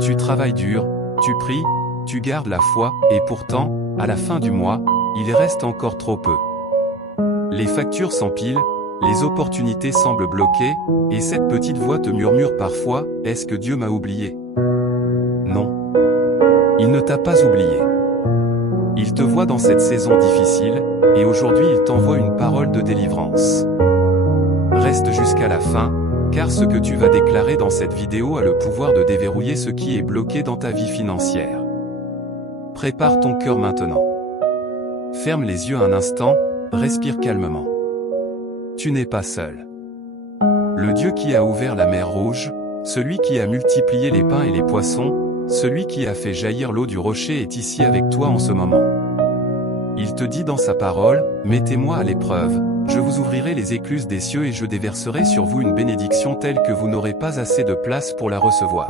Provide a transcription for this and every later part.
Tu travailles dur, tu pries, tu gardes la foi, et pourtant, à la fin du mois, il reste encore trop peu. Les factures s'empilent, les opportunités semblent bloquées, et cette petite voix te murmure parfois, « Est-ce que Dieu m'a oublié ?» Non. Il ne t'a pas oublié. Il te voit dans cette saison difficile, et aujourd'hui il t'envoie une parole de délivrance. Reste jusqu'à la fin, car ce que tu vas déclarer dans cette vidéo a le pouvoir de déverrouiller ce qui est bloqué dans ta vie financière. Prépare ton cœur maintenant. Ferme les yeux un instant, respire calmement. Tu n'es pas seul. Le Dieu qui a ouvert la mer Rouge, celui qui a multiplié les pains et les poissons, celui qui a fait jaillir l'eau du rocher est ici avec toi en ce moment. Il te dit dans sa parole, « Mettez-moi à l'épreuve, je vous ouvrirai les écluses des cieux et je déverserai sur vous une bénédiction telle que vous n'aurez pas assez de place pour la recevoir. »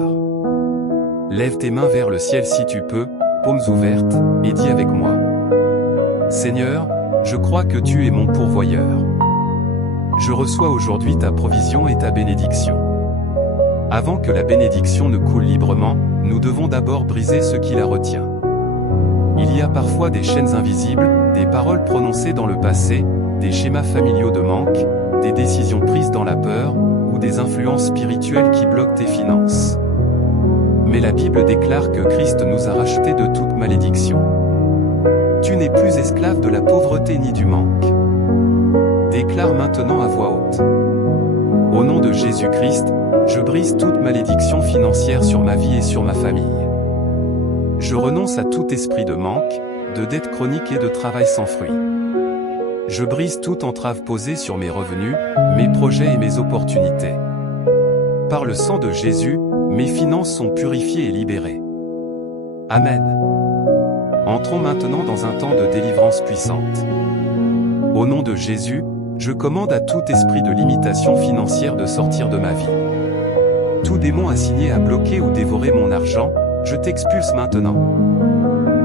Lève tes mains vers le ciel si tu peux, paumes ouvertes, et dis avec moi. Seigneur, je crois que tu es mon pourvoyeur. Je reçois aujourd'hui ta provision et ta bénédiction. Avant que la bénédiction ne coule librement, nous devons d'abord briser ce qui la retient. Il y a parfois des chaînes invisibles, des paroles prononcées dans le passé, des schémas familiaux de manque, des décisions prises dans la peur, ou des influences spirituelles qui bloquent tes finances. Mais la Bible déclare que Christ nous a rachetés de toute malédiction. Tu n'es plus esclave de la pauvreté ni du manque. Déclare maintenant à voix haute. Au nom de Jésus-Christ, je brise toute malédiction financière sur ma vie et sur ma famille. Je renonce à tout esprit de manque, de dette chronique et de travail sans fruit. Je brise toute entrave posée sur mes revenus, mes projets et mes opportunités. Par le sang de Jésus, mes finances sont purifiées et libérées. Amen. Entrons maintenant dans un temps de délivrance puissante. Au nom de Jésus, je commande à tout esprit de limitation financière de sortir de ma vie. Tout démon assigné à bloquer ou dévorer mon argent, je t'expulse maintenant.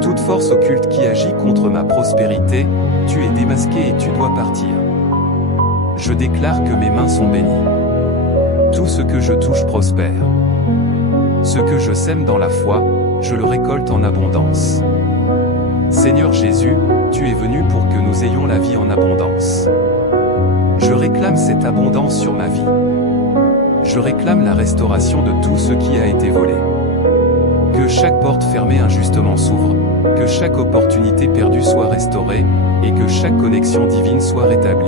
Toute force occulte qui agit contre ma prospérité, tu es démasqué et tu dois partir. Je déclare que mes mains sont bénies. Tout ce que je touche prospère. Ce que je sème dans la foi, je le récolte en abondance. Seigneur Jésus, tu es venu pour que nous ayons la vie en abondance. Je réclame cette abondance sur ma vie. Je réclame la restauration de tout ce qui a été volé. Que chaque porte fermée injustement s'ouvre, que chaque opportunité perdue soit restaurée, et que chaque connexion divine soit rétablie.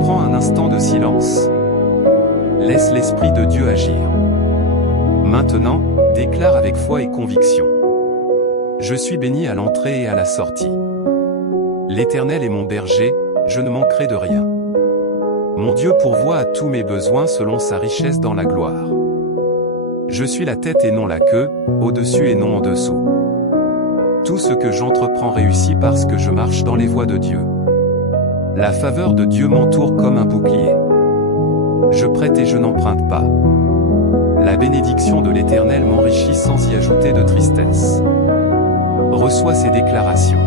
Prends un instant de silence. Laisse l'Esprit de Dieu agir. Maintenant, déclare avec foi et conviction. Je suis béni à l'entrée et à la sortie. L'Éternel est mon berger, je ne manquerai de rien. Mon Dieu pourvoit à tous mes besoins selon sa richesse dans la gloire. Je suis la tête et non la queue, au-dessus et non en dessous. Tout ce que j'entreprends réussit parce que je marche dans les voies de Dieu. La faveur de Dieu m'entoure comme un bouclier. Je prête et je n'emprunte pas. La bénédiction de l'Éternel m'enrichit sans y ajouter de tristesse. Reçois ces déclarations.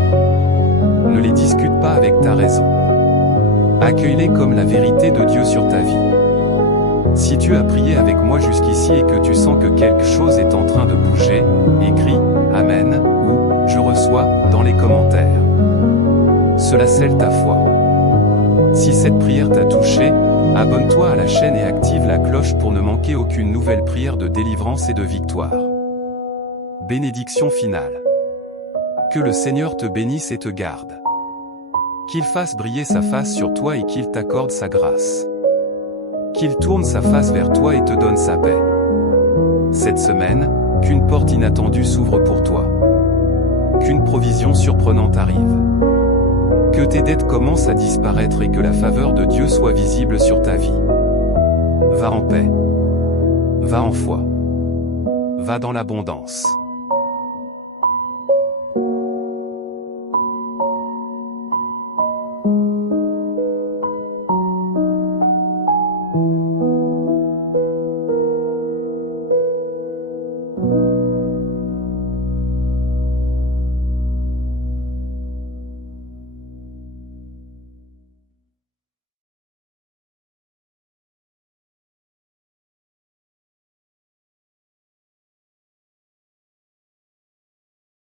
Ne les discute pas avec ta raison. Accueille-les comme la vérité de Dieu sur ta vie. Si tu as prié avec moi jusqu'ici et que tu sens que quelque chose est en train de bouger, écris « Amen » ou « Je reçois » dans les commentaires. Cela scelle ta foi. Si cette prière t'a touché, abonne-toi à la chaîne et active la cloche pour ne manquer aucune nouvelle prière de délivrance et de victoire. Bénédiction finale. Que le Seigneur te bénisse et te garde. Qu'il fasse briller sa face sur toi et qu'il t'accorde sa grâce. Qu'il tourne sa face vers toi et te donne sa paix. Cette semaine, qu'une porte inattendue s'ouvre pour toi. Qu'une provision surprenante arrive. Que tes dettes commencent à disparaître et que la faveur de Dieu soit visible sur ta vie. Va en paix. Va en foi. Va dans l'abondance.